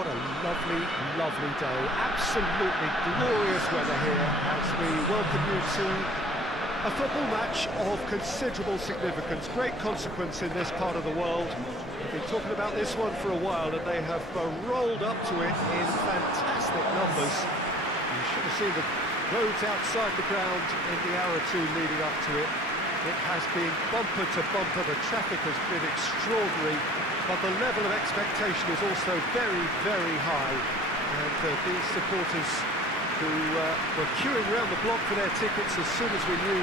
What a lovely, lovely day. Absolutely glorious weather here as we welcome you to a football match of considerable significance, great consequence in this part of the world. We've been talking about this one for a while and they have rolled up to it in fantastic numbers. You should have seen the roads outside the ground in the hour or two leading up to it. It has been bumper to bumper, the traffic has been extraordinary, but the level of expectation is also very, very high. And these supporters who were queuing around the block for their tickets as soon as we knew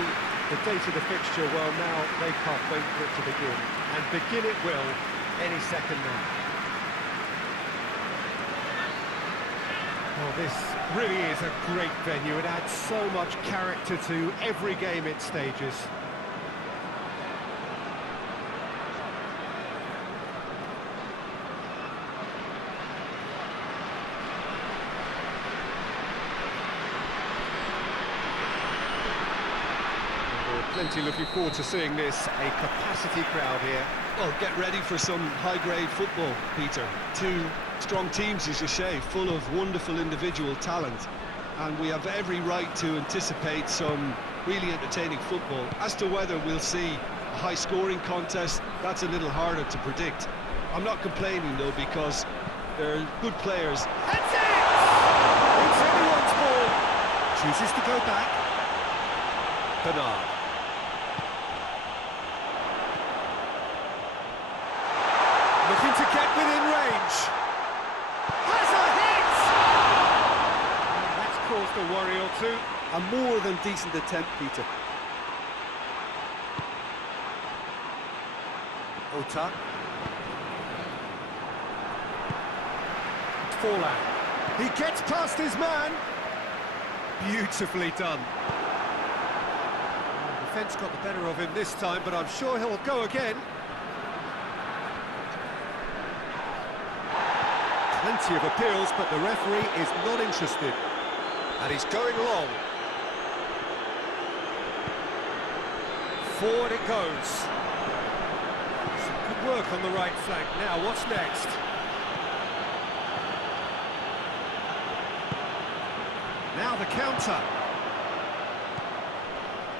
the date of the fixture, well, now they can't wait for it to begin. And begin it will any second now. Well, this really is a great venue. It adds so much character to every game it stages. Plenty looking forward to seeing this, a capacity crowd here. Well, get ready for some high-grade football, Peter. Two strong teams, as you say, full of wonderful individual talent. And we have every right to anticipate some really entertaining football. As to whether we'll see a high-scoring contest, that's a little harder to predict. I'm not complaining, though, because they're good players. That's it! It's anyone's ball. Chooses to go back. Bernard. Looking to get within range. Has a hit! And that's caused a worry or two. A more than decent attempt, Peter. Otter. Forlan. He gets past his man. Beautifully done. The defence got the better of him this time, but I'm sure he'll go again. Plenty of appeals, but the referee is not interested. And he's going long. Forward it goes. Some good work on the right flank. Now, what's next? Now the counter.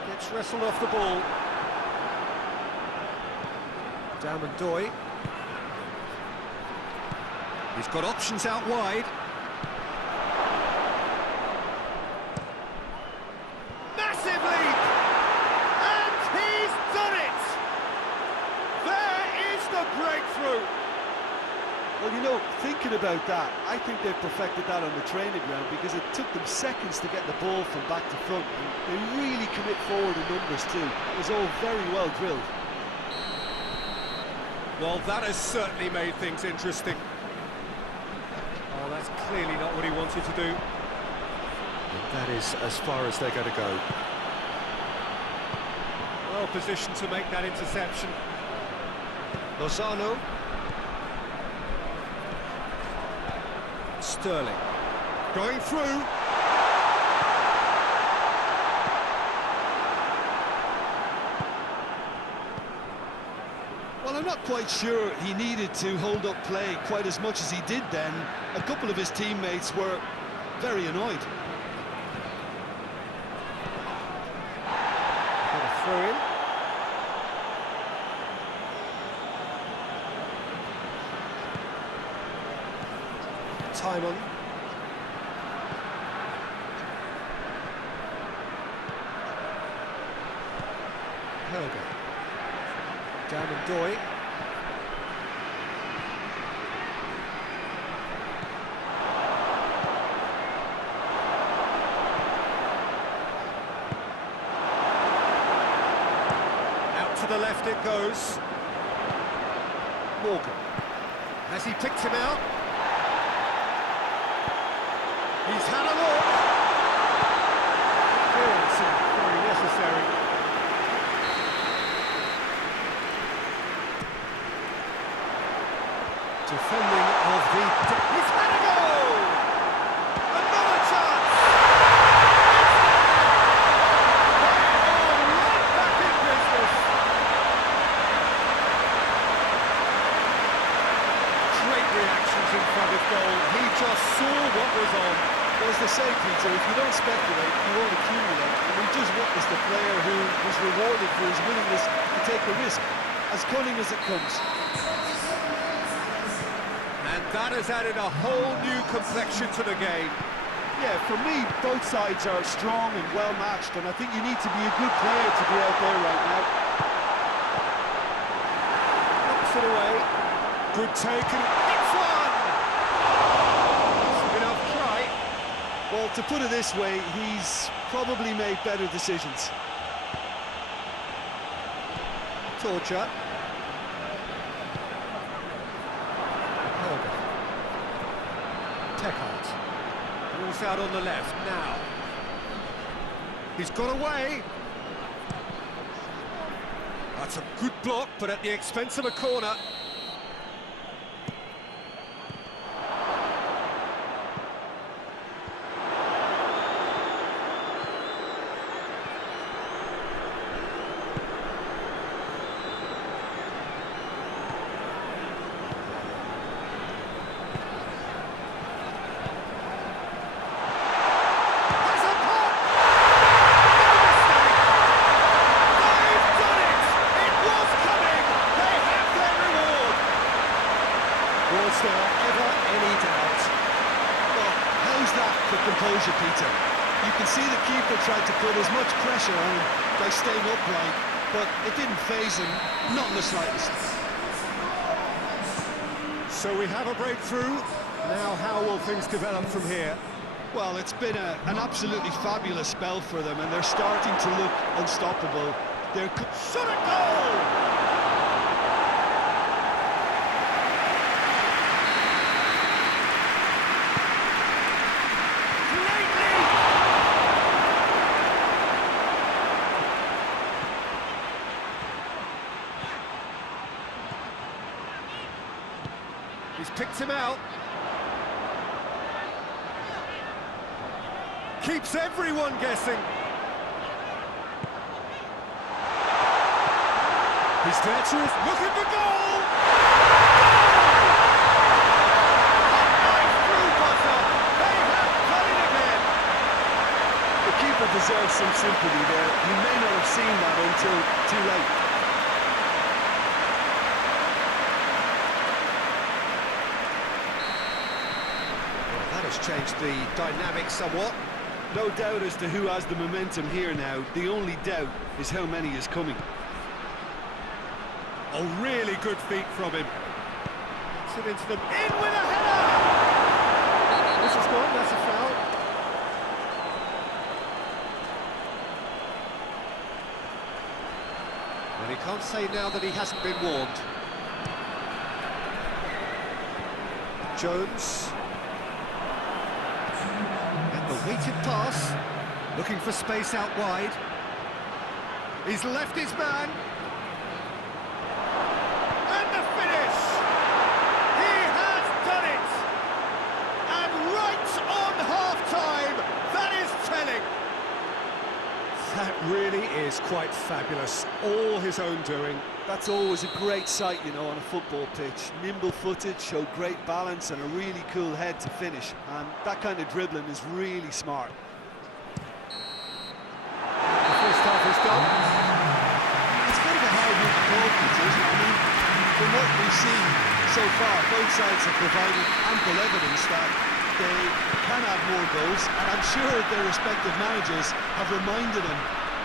Gets wrestled off the ball. Down. He's got options out wide. Massive leap! And he's done it! There is the breakthrough! Well, you know, thinking about that, I think they've perfected that on the training ground because it took them seconds to get the ball from back to front. And they really commit forward in numbers too. It was all very well drilled. Well, that has certainly made things interesting. Oh, that's clearly not what he wanted to do. And that is as far as they're going to go. Well positioned to make that interception. Lozano. Sterling. Going through. Well, I'm not quite sure he needed to hold up play quite as much as he did then. A couple of his teammates were very annoyed. Got a throw in. Time on. Helga. Down. Out to the left it goes. Morgan. Has he picked him out? He's had a look. Clearance very necessary. Defending of the... He's had a goal! Another chance! Right back in business. Great reactions in front of goal. He just saw what was on. Well, as they say, Peter, if you don't speculate, you won't accumulate. And we just witnessed a player who was rewarded for his willingness to take a risk, as cunning as it comes. And that has added a whole new complexion to the game. Yeah, for me, both sides are strong and well-matched, and I think you need to be a good player to be out there right now. Knocks it away. Good take, and it's one! That's a good enough try. Well, to put it this way, he's probably made better decisions. Torture. Tekart. Ball's out on the left now. He's got away. That's a good block, but at the expense of a corner. Was there ever any doubt? Well, how's that for composure, Peter? You can see the keeper tried to put as much pressure on him by staying upright, but it didn't faze him, not in the slightest. So we have a breakthrough. Now how will things develop from here? Well, it's been an absolutely fabulous spell for them, and they're starting to look unstoppable. They're... Shot a goal! He's picked him out. Keeps everyone guessing. He's there to looking for goal! They have done it again! The keeper deserves some sympathy there. He may not have seen that until too late. Has changed the dynamic somewhat. No doubt as to who has the momentum here now. The only doubt is how many is coming. Oh, really good feet from him. Gets it into them. In with a header! This is gone, that's a foul. Well, he can't say now that he hasn't been warned. Jones. The weighted pass, looking for space out wide. He's left his man. And the finish! He has done it! And right on half-time, that is telling. That really is quite fabulous. All his own doing. That's always a great sight, you know, on a football pitch. Nimble-footed, showed great balance and a really cool head to finish. And that kind of dribbling is really smart. The first half is done. It's kind of a hard one to call, Peter, isn't it? I mean, from what we've seen so far, both sides have provided ample evidence that they can have more goals, and I'm sure their respective managers have reminded them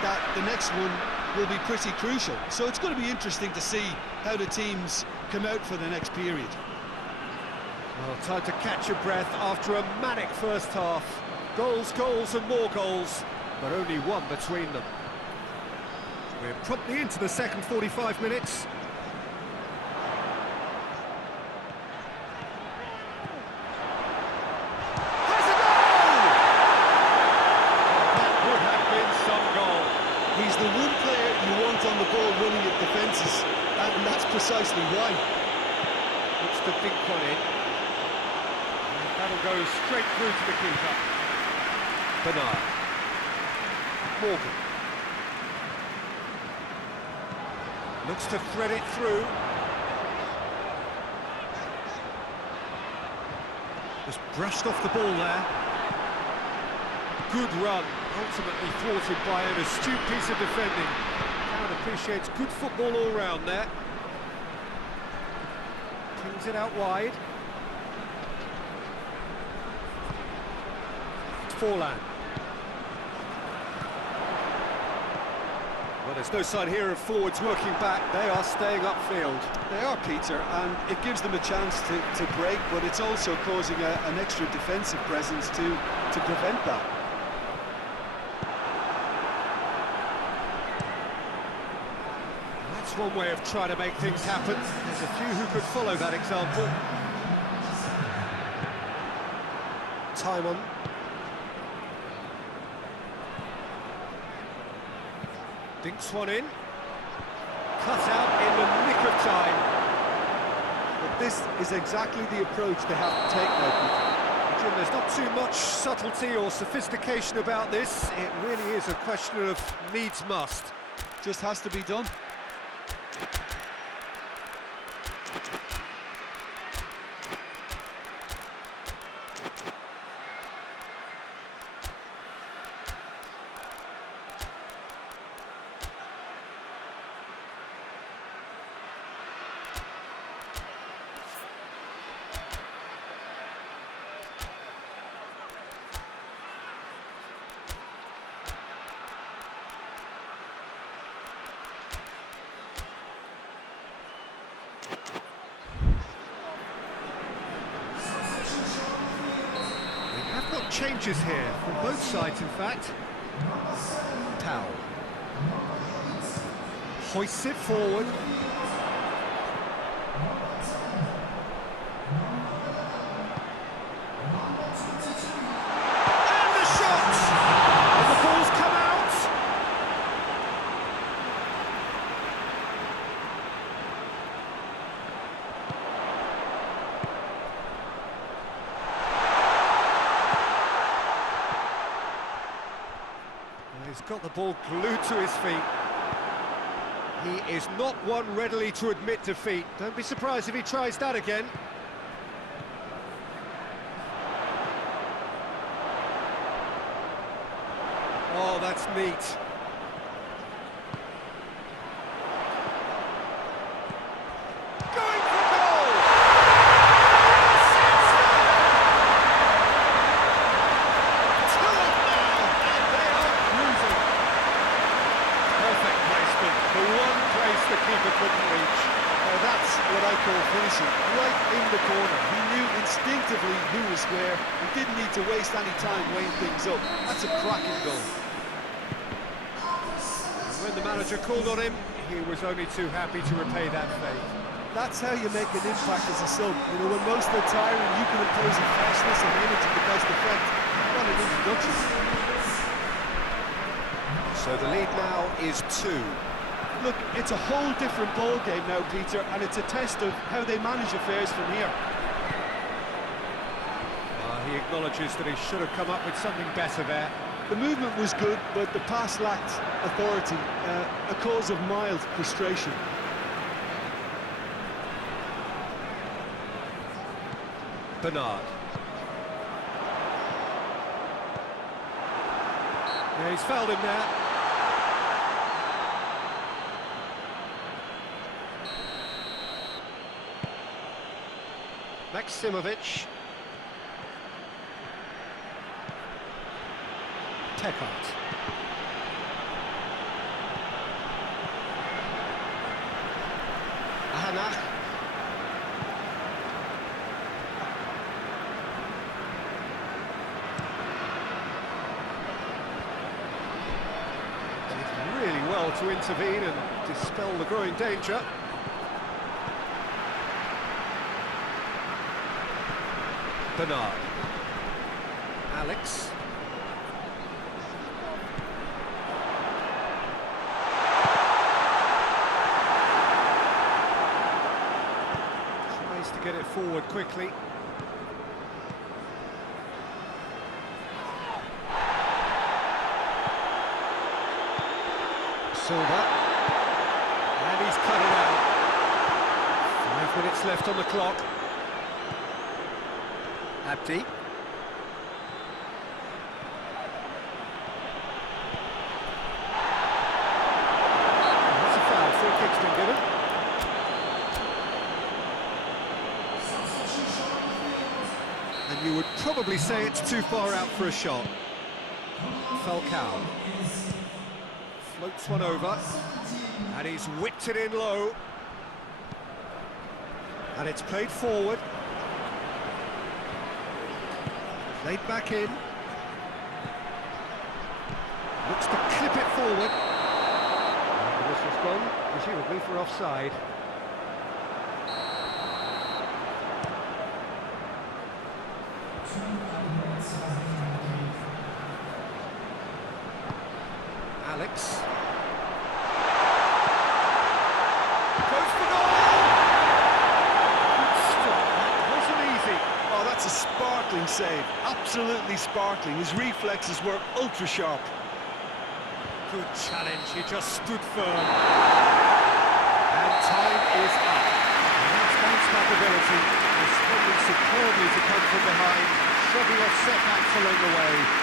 that the next one will be pretty crucial. So it's going to be interesting to see how the teams come out for the next period. Well, time to catch your breath after a manic first half. Goals, goals and more goals, but only one between them. We're promptly into the second 45 minutes. Has a goal! That would have been some goal. He's the one player you want on the ball running at defences, and that's precisely why. Looks to dink one in. And that'll go straight through to the keeper. Bernard. Morgan. Looks to thread it through. Just brushed off the ball there. Good run, ultimately thwarted by an astute piece of defending. Crowd appreciates good football all round there. Pings it out wide. Forlan. Well, there's no sign here of forwards working back. They are staying upfield. They are, Peter, and it gives them a chance to break, but it's also causing an extra defensive presence to prevent that. That's one way of trying to make things happen. There's a few who could follow that example. Timon. Dinks one in. Cut out in the nick of time. But this is exactly the approach they have to take now, Jim, there's not too much subtlety or sophistication about this. It really is a question of needs must. Just has to be done. Changes here from both sides, in fact. Towel hoists it forward. And the shot! And the ball's come out. He's got the ball glued to his feet. He is not one readily to admit defeat. Don't be surprised if he tries that again. Oh, that's neat. Going for goal! The keeper couldn't reach. That's what I call finishing, right in the corner. He knew instinctively who was where and didn't need to waste any time weighing things up. That's a cracking goal. And when the manager called on him, he was only too happy to repay that favour. That's how you make an impact as a sub. You know, when most are tiring, you can impose a freshness and energy the best effect. What an introduction. So the lead now is 2. Look, it's a whole different ball game now, Peter, and it's a test of how they manage affairs from here. He acknowledges that he should have come up with something better there. The movement was good, but the pass lacked authority, a cause of mild frustration. Bernard. Yeah, he's fouled him there. Maximovic. Tekart. Ahana. Did really well to intervene and dispel the growing danger. Bernard. Alex. Tries to get it forward quickly. Silva. And he's cut it out. 5 minutes left on the clock. Abdi. That's a foul. Free kick's been given. And you would probably say it's too far out for a shot. Falcao floats one over, and he's whipped it in low. And it's played forward. Played back in. Looks to clip it forward. And this has gone, presumably for offside. Alex. Goes for goal! Good stop, that wasn't easy. Oh, that's a sparkling save, absolutely sparkling. His reflexes were ultra sharp. Good challenge, he just stood firm. And time is up. And that's bounce-back ability, responding superbly to come from behind, shrugging off setbacks along the way.